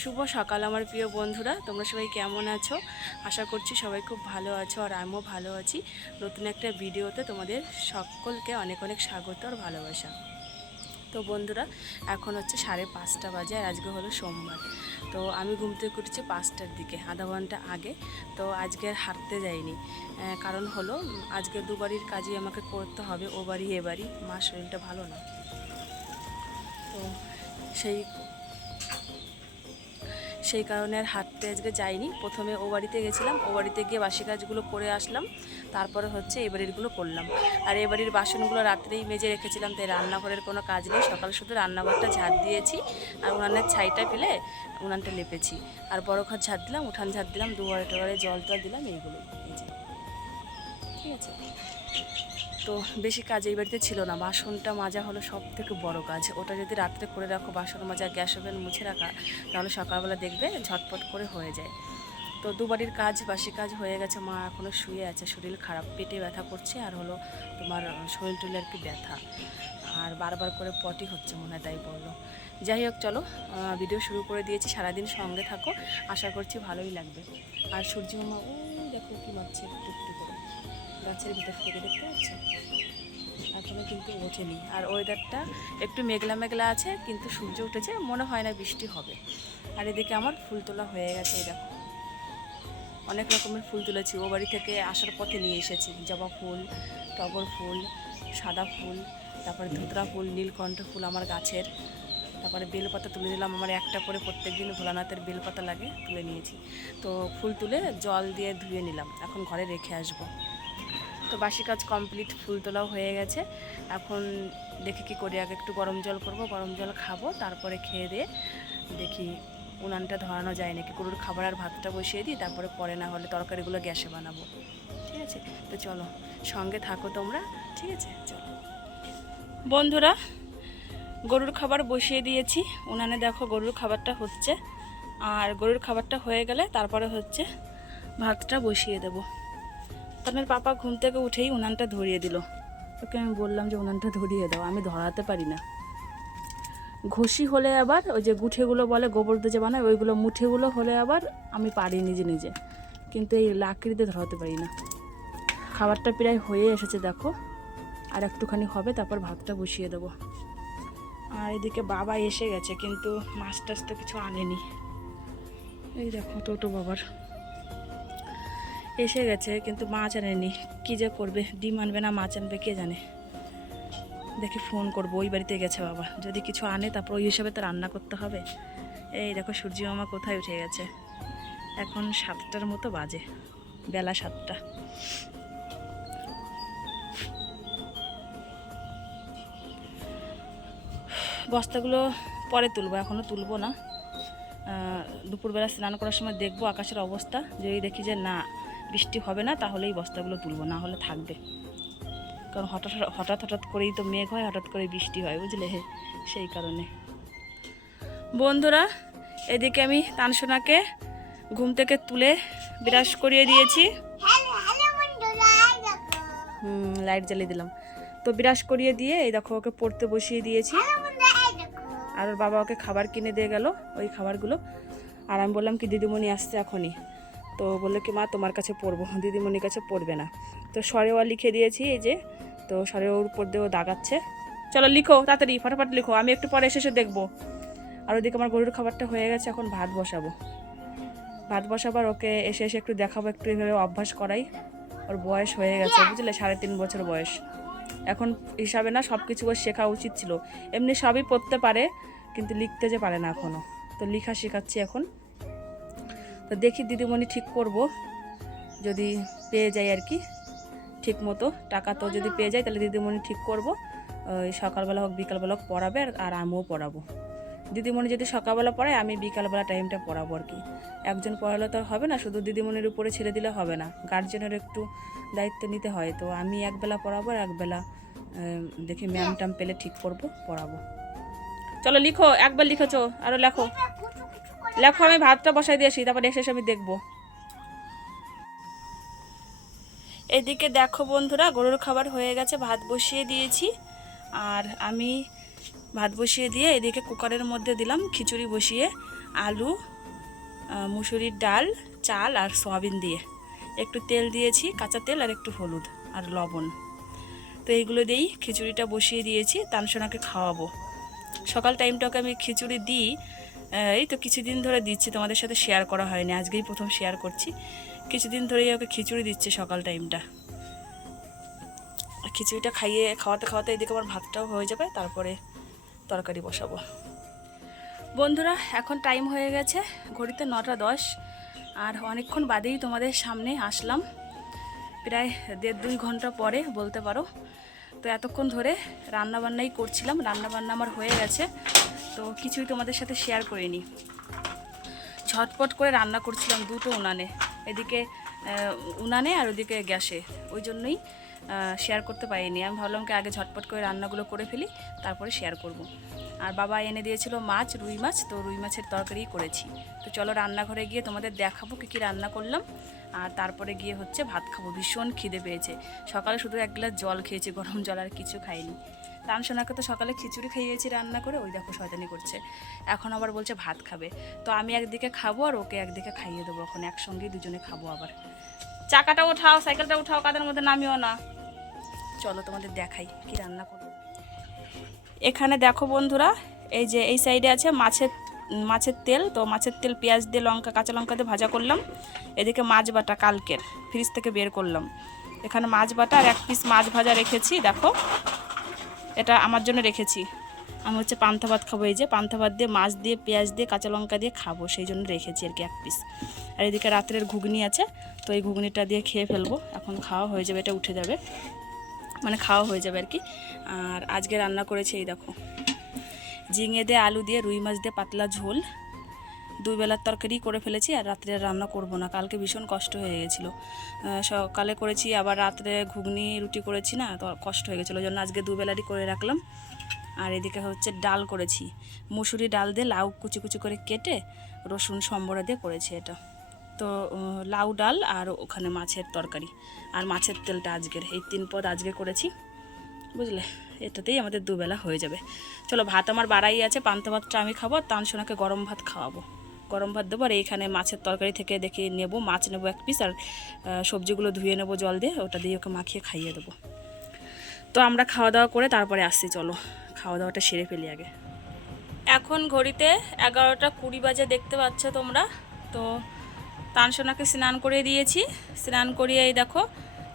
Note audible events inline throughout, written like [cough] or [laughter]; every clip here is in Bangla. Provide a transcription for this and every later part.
শুভ সকাল আমার প্রিয় বন্ধুরা, তোমরা সবাই কেমন আছো? আশা করছি সবাই খুব ভালো আছো আর আমিও ভালো আছি। নতুন একটা ভিডিওতে তোমাদের সকলকে অনেক অনেক স্বাগত আর ভালোবাসা। তো বন্ধুরা, এখন হচ্ছে সাড়ে পাঁচটা বাজে আর আজকে হলো সোমবার। তো আমি ঘুম থেকে পাঁচটার দিকে, আধা ঘণ্টা আগে। তো আজকে আর হাঁটতে যাইনি। কারণ হলো আজকে দুবারির কাজই আমাকে করতে হবে, ও বাড়ি, এ বাড়ি। মার শরীরটা ভালো না। তো সেই সেই কারণে আর হাঁটতে আজকে যাইনি। প্রথমে ও বাড়িতে গেছিলাম, ও বাড়িতে গিয়ে বাসি কাজগুলো করে আসলাম। তারপরে হচ্ছে এই বাড়িরগুলো করলাম। আর এ বাড়ির বাসনগুলো রাত্রেই মেজে রেখেছিলাম, তাই রান্নাঘরের কোনো কাজ নেই। সকালে শুধু রান্নাঘরটা ঝাড় দিয়েছি আর উনানের ছাইটা ফেলে উনানটা লেপেছি। আর বড় ঘর ঝাড় দিলাম, উঠান ঝাড় দিলাম দুবারে টোবারে জল টল দিলাম এইগুলো এই ঠিক আছে? তো বেশি কাজ এই বাড়িতে ছিল না। বাসনটা মাজা হলো সব থেকে বড় কাজ। ওটা যদি রাত্রে করে রাখো, বাসন মাজা, গ্যাস ওভেন মুছে রাখা, তাহলে সকালবেলা দেখবে ঝটপট করে হয়ে যায়। তো দুবারির কাজ, বাসি কাজ হয়ে গেছে। মা এখনও শুয়ে আছে। শরীর খারাপ, পেটে ব্যথা করছে আর হলো তোমার শরীর টরীর আর কি ব্যথা। আর বারবার করে পটি হচ্ছে মনে হয়, তাই বলল। যাই হোক, চলো ভিডিও শুরু করে দিয়েছি। সারাদিন সঙ্গে থাকো। আশা করছি ভালোই লাগবে। আর সূর্য মামা ও দেখো কি মারছে একটু গাছের ভিতর থেকে দেখতে পাচ্ছ? এখনও কিন্তু ওঠেনি। আর ওয়েদারটা একটু মেঘলা মেঘলা আছে, কিন্তু সূর্য উঠেছে, মনে হয় না বৃষ্টি হবে। আর এদিকে আমার ফুল তোলা হয়ে গেছে দেখো। অনেক রকমের ফুল তুলেছি। ও বাড়ি থেকে আসার পথে নিয়ে এসেছি। জবা ফুল, টগর ফুল, সাদা ফুল, তারপরে ধুতরা ফুল, নীলকণ্ঠ ফুল আমার গাছের। তারপরে বেলপাতা তুলে দিলাম। আমার একটা করে প্রত্যেক দিন ভোলানাথের বেলপাতা লাগে, তুলে নিয়েছি। তো ফুল তুলে জল দিয়ে ধুয়ে নিলাম। এখন ঘরে রেখে আসব। তো বাসি কাজ কমপ্লিট, ফুল তোলাও হয়ে গেছে। এখন দেখি কি করি, আগে একটু গরম জল করব, গরম জল খাব, তারপরে খেয়ে দিয়ে দেখি উনানটা ধরানো যায় নাকি। গরুর খাবার আর ভাতটা বসিয়ে দিই, তারপরে পরে না হলে তরকারিগুলো গ্যাসে বানাবো। ঠিক আছে? তো চলো, সঙ্গে থাকো তোমরা। ঠিক আছে? চলো। বন্ধুরা, গরুর খাবার বসিয়ে দিয়েছি। উনানে দেখো গরুর খাবারটা হচ্ছে। আর গরুর খাবারটা হয়ে গেলে তারপরে হচ্ছে ভাতটা বসিয়ে দেবো। তার পাপা ঘুম থেকে উঠেই উনানটা ধরিয়ে দিল। ওকে আমি বললাম যে, উনানটা ধরিয়ে দাও, আমি ধরাতে পারি না। ঘষি হলে আবার ওই যে গুঠেগুলো বলে, গোবর দিয়ে বানায়, ওইগুলো মুঠেগুলো হলে আবার আমি পারি নিজে নিজে। কিন্তু এই লাকড়িতে ধরাতে পারি না। খাবারটা প্রায় হয়ে এসেছে, দেখো। আর একটুখানি হবে, তারপর ভাতটা বসিয়ে দেবো। আর এদিকে বাবা এসে গেছে, কিন্তু মাছ টাছ তো কিছু আনেনি। এই দেখো, টোটো বাবার। এসে গেছে, কিন্তু মাছ আনেনি কী যে করবে। ডিম আনবে না, মাছ আনবে, কে জানে? দেখি ফোন করব, ওই বাড়িতে গেছে বাবা। যদি কিছু আনে, তারপর ওই হিসাবে তো রান্না করতে হবে। এই দেখো, সূর্য মামা কোথায় উঠে গেছে? এখন সাতটার মতো বাজে, বেলা সাতটা। বস্তাগুলো পরে তুলবো এখনও তুলবো না। দুপুরবেলা স্নান করার সময় দেখব আকাশের অবস্থা, যদি দেখি যে না বৃষ্টি হবে না তাহলে এই বস্তাগুলো তুলবো, না হলে থাকবে। কারণ হঠাৎ হঠাৎ হঠাৎ করেই তো মেঘ হয়, হঠাৎ করে বৃষ্টি হয়, বুঝলে? হে সেই কারণে। বন্ধুরা, এদিকে আমি তানসোনাকে ঘুম থেকে তুলে বিরাস করিয়ে দিয়েছি। হুম, লাইট জ্বালিয়ে দিলাম। তো বিরাস করিয়ে দিয়ে, এই দেখো, ওকে পড়তে বসিয়ে দিয়েছি। আর ওর বাবা ওকে খাবার কিনে দিয়ে গেল, ওই খাবারগুলো। আর আমি বললাম কি, দিদিমণি আসছে এখনই। তো বলল কি, মা, তোমার কাছে পড়ব। [laughs] দিদিমণির কাছে পড়বে না। তো সরেওয়া লিখে দিয়েছি এই যে, তো সরেওয়ার উপর দিয়েও দাগাচ্ছে। চলো লিখো, তাড়াতাড়ি, ফটাফট লিখো, আমি একটু পরে এসে এসে দেখব। আর ওদিকে আমার গরুর খাবারটা হয়ে গেছে, এখন ভাত বসাবো। ভাত বসাবার ওকে এসে এসে একটু দেখাবো, একটু এভাবে অভ্যাস করাই। ওর বয়স হয়ে গেছে, বুঝলে, সাড়ে তিন বছর বয়স। এখন হিসাবে না সব কিছু ওর শেখা উচিত ছিল। এমনি সবই পড়তে পারে, কিন্তু লিখতে যে পারে না এখনও তো লেখা শেখাচ্ছি এখন। তো দেখি দিদিমণি ঠিক করব। যদি পেয়ে যাই আর কি, ঠিক মতো। টাকা তো যদি পেয়ে যায়, তাহলে দিদিমণি ঠিক করব। ওই সকালবেলা হোক, বিকালবেলা হোক পড়াবে আর- আমিও পড়াবো। দিদিমণি যদি সকালবেলা পড়ায় আমি বিকালবেলা টাইমটা পড়াবো আর কি। একজন পড়ালে তো আর হবে না, শুধু দিদিমণির উপরে ছেড়ে দিলে হবে না। গার্জেনের একটু দায়িত্ব নিতে হয়, তো আমি একবেলা পড়াবো আর একবেলা দেখি ম্যাম ট্যাম পেলে ঠিক করব, পড়াবো। চলো লিখো, একবার লিখেছো আরও লেখো। লেখো, আমি ভাতটা বসাই দিয়েছি তারপর এসে আমি দেখব। এদিকে দেখো বন্ধুরা, গরুর খাবার হয়ে গেছে, ভাত বসিয়ে দিয়েছি। আর আমি ভাত বসিয়ে দিয়ে এদিকে কুকারের মধ্যে দিলাম খিচুড়ি বসিয়ে, আলু মুসুরির ডাল, চাল আর সয়াবিন দিয়ে। একটু তেল দিয়েছি, কাঁচা তেল আর একটু হলুদ আর লবণ। তো এইগুলো দিয়েই খিচুড়িটা বসিয়ে দিয়েছি তানসোনাকে খাওয়াবো। সকাল টাইমটাকে আমি খিচুড়ি দিই এই তো কিছুদিন ধরে দিচ্ছি, তোমাদের সাথে শেয়ার করা হয়নি। আজকেই প্রথম শেয়ার করছি। কিছুদিন ধরেই ওকে খিচুড়ি দিচ্ছে সকাল টাইমটা খিচুড়িটা খাইয়ে, খাওয়াতে খাওয়াতে এদিকে আমার ভাতটাও হয়ে যাবে, তারপরে তরকারি বসাবো। বন্ধুরা, এখন টাইম হয়ে গেছে, ঘড়িতে নটা দশ, আর অনেকক্ষণ বাদেই তোমাদের সামনে আসলাম। প্রায় দেড় দুই ঘণ্টা পরে, বলতে পারো। তো এতক্ষণ ধরে রান্নাবান্নাই করছিলাম, রান্নাবান্না আমার হয়ে গেছে, তো কিছুই তোমাদের সাথে শেয়ার করিনি। ঝটপট করে রান্না করছিলাম দুটো উনানে, এদিকে উনানে আর ওদিকে গ্যাসে, ওই জন্যই শেয়ার করতে পারিনি। আমি ভাবলাম কি আগে ঝটপট করে রান্নাগুলো করে ফেলি, তারপরে শেয়ার করব। আর বাবা এনে দিয়েছিল মাছ, রুই মাছ, তো রুই মাছের তরকারিই করেছি। তো চলো রান্নাঘরে গিয়ে তোমাদের দেখাবো কী কী রান্না করলাম। আর তারপরে গিয়ে হচ্ছে ভাত খাব। ভীষণ খিদে পেয়েছে। সকালে শুধু এক গ্লাস জল খেয়েছি, গরম জল আর কিছু খাইনি। রানসোনাকে তো সকালে খিচুড়ি খাইয়েছি রান্না করে, ওই দেখো শয়তানি করছে। এখন আবার বলছে ভাত খাবে। তো আমি একদিকে খাব আর ওকে একদিকে খাইয়ে দেবো। এখন একসঙ্গেই দুজনে খাব আবার। চাকাটা উঠাও, সাইকেলটা উঠাও, কাদের মধ্যে নামিও না। চলো তোমাদের দেখাই কি রান্না করব। এখানে দেখো বন্ধুরা, এই যে এই সাইডে আছে মাছের মাছের তেল। তো মাছের তেল, পেঁয়াজ দিয়ে লঙ্কা, কাঁচা লঙ্কা দিয়ে ভাজা করলাম। এদিকে মাছ বাটা কালকের ফ্রিজ থেকে বের করলাম। এখানে মাছ বাটা আর এক পিস মাছ ভাজা রেখেছি, দেখো। এটা আমার জন্য রেখেছি। আমি হচ্ছে পান্থা ভাত খাব, এই যে পান্থা ভাত দিয়ে মাছ দিয়ে, পেঁয়াজ দিয়ে, কাঁচা লঙ্কা দিয়ে খাব, সেই জন্য রেখেছি আর কি এক পিস আর এদিকে রাত্রের ঘুগনি আছে, তো এই ঘুগনিটা দিয়ে খেয়ে ফেলব, এখন খাওয়া হয়ে যাবে, এটা উঠে যাবে। মানে খাওয়া হয়ে যাবে আর কি। আর আজকে রান্না করেছি এই দেখো। ঝিঙে দিয়ে আলু দিয়ে, রুই মাছ দিয়ে পাতলা ঝোল। দুই বেলার তরকারি করে ফেলেছি আর রাত্রে রান্না করব না। কালকে ভীষণ কষ্ট হয়ে গেছিল। সকালে করেছি, আবার রাত্রে ঘুগনি, রুটি করেছি না, তো কষ্ট হয়ে গেছিল। জন্য আজকে দুবেলারই করে রাখলাম। আর এদিকে হচ্ছে ডাল করেছি। মুসুরি ডাল দিয়ে লাউ কুচি কুচি করে কেটে রসুন সম্বরা দিয়ে করেছি এটা। তো লাউ ডাল আর ওখানে মাছের তরকারি। আর মাছের তেলটা আজকের, এই তিন পদ আজকে করেছি, বুঝলে? এটাতেই আমাদের দুবেলা হয়ে যাবে। চলো, ভাত আমার বাড়াই আছে, পান্তা ভাতটা আমি খাব, আর তানসোনাকে গরম ভাত খাওয়াবো। গরম ভাত দেবো, আর এইখানে মাছের তরকারি থেকে দেখে নেব, মাছ নেব এক পিস, আর সবজিগুলো ধুয়ে নেব জল দিয়ে, ওটা দিয়ে ওকে মাখিয়ে খাইয়ে দেবো। তো আমরা খাওয়া দাওয়া করে তারপরে আসছি, চলো। খাওয়া দাওয়াটা সেরে ফেলি আগে। এখন ঘড়িতে এগারোটা কুড়ি বাজে, দেখতে পাচ্ছ তোমরা? তো তানসোনাকে স্নান করে দিয়েছি। স্নান করিয়ে এই দেখো,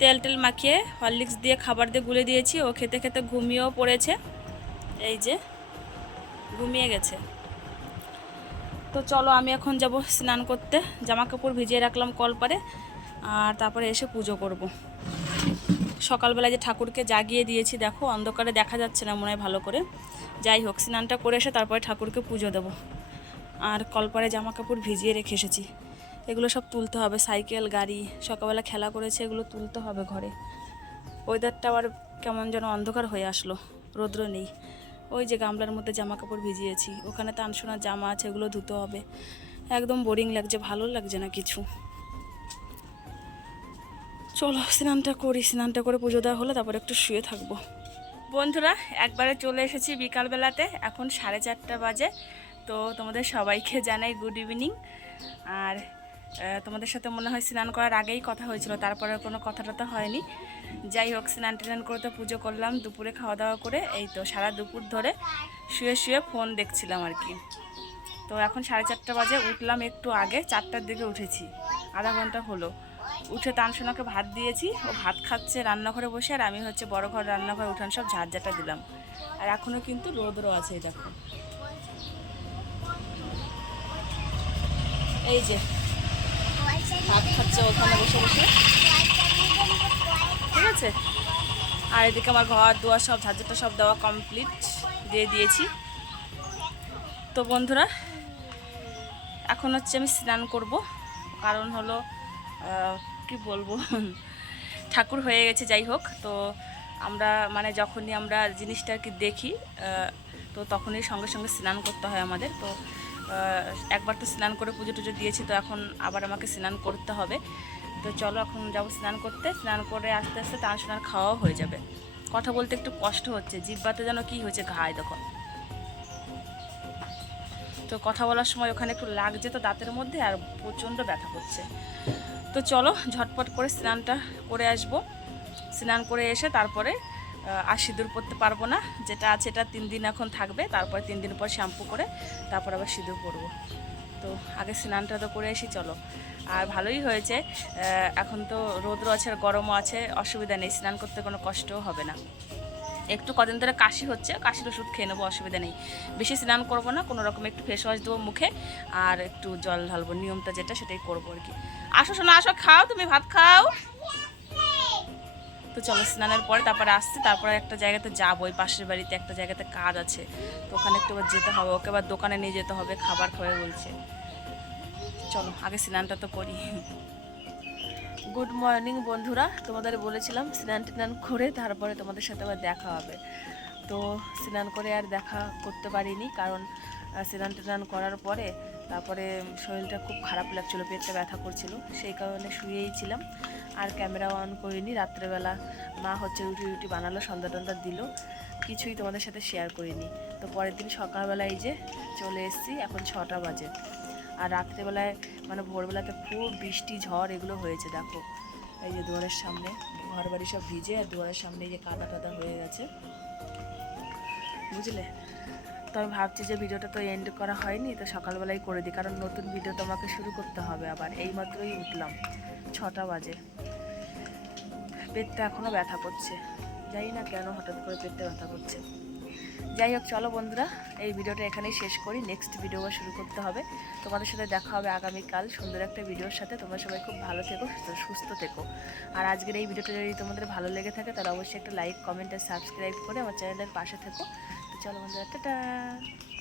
তেল টেল মাখিয়ে হরলিক্স দিয়ে খাবার দিয়ে গুলে দিয়েছি। ও খেতে খেতে ঘুমিয়েও পড়েছে। এই যে, ঘুমিয়ে গেছে। তো চলো আমি এখন যাব স্নান করতে। জামা কাপড় ভিজিয়ে রাখলাম কলপারে আর তারপরে এসে পুজো করব। সকালবেলা যে ঠাকুরকে জাগিয়ে দিয়েছি, দেখো, অন্ধকারে দেখা যাচ্ছে না মনে হয় ভালো করে। যাই হোক, স্নানটা করে এসে তারপরে ঠাকুরকে পুজো দেবো। আর কলপারে জামা কাপড় ভিজিয়ে রেখে এসেছি। এগুলো সব তুলতে হবে, সাইকেল, গাড়ি, সকালবেলা খেলা করেছে, এগুলো তুলতে হবে ঘরে। ওয়েদারটা আবার কেমন যেন অন্ধকার হয়ে আসলো, রৌদ্র নেই। ওই যে গামলার মধ্যে জামা কাপড় ভিজিয়েছি, ওখানে তানসোনার জামা আছে, এগুলো ধুতে হবে। একদম বোরিং লাগছে, ভালো লাগছে না কিছু। চলো, স্নানটা করি, স্নানটা করে পুজো দেওয়া হলে, তারপর একটু শুয়ে থাকব। বন্ধুরা, একবারে চলে এসেছি বিকালবেলাতে, এখন সাড়ে চারটা বাজে। তো তোমাদের সবাইকে জানাই গুড ইভিনিং আর তোমাদের সাথে মনে হয় স্নান করার আগেই কথা হয়েছিল তারপরে কোনো কথাটা তো হয়নি। যাই হোক, স্নান টান করে তো পুজো করলাম, দুপুরে খাওয়া দাওয়া করে, এই তো সারা দুপুর ধরে শুয়ে শুয়ে ফোন দেখছিলাম আর কি। তো এখন সাড়ে চারটা বাজে, উঠলাম একটু আগে, চারটার দিকে উঠেছি, আধা ঘণ্টা হলো। উঠে তানসোনাকে ভাত দিয়েছি, ও ভাত খাচ্ছে রান্নাঘরে বসে, আর আমি হচ্ছে বড় ঘর, রান্নাঘর, উঠান সব ঝাড়ঝাটা দিলাম। আর এখনও কিন্তু রোদরও আছে, এই দেখো। এই যে ভাত খাচ্ছে ওখানে বসে বসে। ঠিক আছে? আর এদিকে আমার ঘর দুয়ার সব ঝাঁঝাটা সব দেওয়া কমপ্লিট দিয়ে দিয়েছি। তো বন্ধুরা, এখন হচ্ছে আমি স্নান করব। কারণ হলো কি বলব? [laughs] ঠাকুর হয়ে গেছে, যাই হোক। তো আমরা মানে যখনই আমরা জিনিসটা আর কি দেখি তো তখনই সঙ্গে সঙ্গে স্নান করতে হয় আমাদের। তো একবার তো স্নান করে পুজো টুজো দিয়েছি, তো এখন আবার আমাকে স্নান করতে হবে। তো চলো এখন যাব স্নান করতে। স্নান করে আস্তে আস্তে তার স্নান খাওয়াও হয়ে যাবে। কথা বলতে একটু কষ্ট হচ্ছে, জিব্বাতে যেন কি হয়েছে ঘায় দেখো। তো কথা বলার সময় ওখানে একটু লাগছে তো দাঁতের মধ্যে আর প্রচণ্ড ব্যথা করছে। তো চলো ঝটপট করে স্নানটা করে আসব। স্নান করে এসে তারপরে সিঁদুর পরতে পারব না। যেটা আছে এটা তিন দিন এখন থাকবে। তারপরে তিন দিন পর শ্যাম্পু করে তারপর আবার সিঁদুর পরবো। তো আগে স্নানটা তো করে এসি চলো। আর ভালোই হয়েছে। এখন তো রোদ্র আছে আর গরমও আছে, অসুবিধা নেই। স্নান করতে কোনো কষ্টও হবে না। একটু কদিন ধরে কাশি হচ্ছে, কাশির ওষুধ খেয়ে নেব, অসুবিধা নেই। বেশি স্নান করব না, কোনো রকম একটু ফেস ওয়াশ দেবো মুখে আর একটু জল ঢালবো। নিয়মটা যেটা সেটাই করব আর কি। আসো শোনো আসো, খাও তুমি ভাত, খাও। তো চলো স্নানের পরে তারপরে আসছি, তারপরে একটা জায়গাতে যাব, ওই পাশের বাড়িতে একটা জায়গাতে কাজ আছে। তো ওখানে একটু যেতে হবে, ওকে আবার দোকানে নিয়ে যেতে হবে, খাবার খাওয়াই বলছে। চলো, আগে স্নানটা তো করি। গুড মর্নিং বন্ধুরা, তোমাদের বলেছিলাম স্নান টান করে তারপরে তোমাদের সাথে আবার দেখা হবে। তো স্নান করে আর দেখা করতে পারিনি, কারণ স্নান টান করার পরে তারপরে শরীরটা খুব খারাপ লাগছিল, পেটটা ব্যথা করছিল, সেই কারণে শুয়েই ছিলাম। আর ক্যামেরা অন করিনি রাত্রেবেলা। মা হচ্ছে রুটি রুটি বানালো, সন্ধ্যা টন্ধা দিল। কিছুই তোমাদের সাথে শেয়ার করিনি। তো পরের দিন সকালবেলা এই যে চলে এসেছি, এখন ছটা বাজে। আর রাত্রেবেলায় মানে ভোরবেলাতে খুব বৃষ্টি, ঝড় এগুলো হয়েছে, দেখো। এই যে দুয়ারের সামনে ঘর বাড়ি সব ভিজে, আর দুয়ারের সামনে যে কাদা টাদা হয়ে গেছে। বুঝলে? তো আমি ভাবছি যে ভিডিওটা তো এন্ড করা হয়নি, তো সকালবেলাই করে দিই, কারণ নতুন ভিডিও তোমাকে শুরু করতে হবে আবার। এইমাত্রই উঠলাম, ছটা বাজে। পেটটা এখনও ব্যথা করছে। জানি না কেন হঠাৎ করে পেটটা ব্যথা করছে। যাই হোক, চলো বন্ধুরা, এই ভিডিওটা এখানেই শেষ করি। নেক্সট ভিডিও শুরু করতে হবে। তোমাদের সাথে দেখা হবে আগামীকাল সুন্দর একটা ভিডিওর সাথে। তোমরা সবাই খুব ভালো থেকো, সুস্থ- থেকো। আর আজকের এই ভিডিওটা যদি তোমাদের ভালো লেগে থাকে, তাহলে অবশ্যই একটা লাইক কমেন্ট আর সাবস্ক্রাইব করে আমার চ্যানেলের পাশে থেকো। তো চলো বন্ধুরা, টাটা!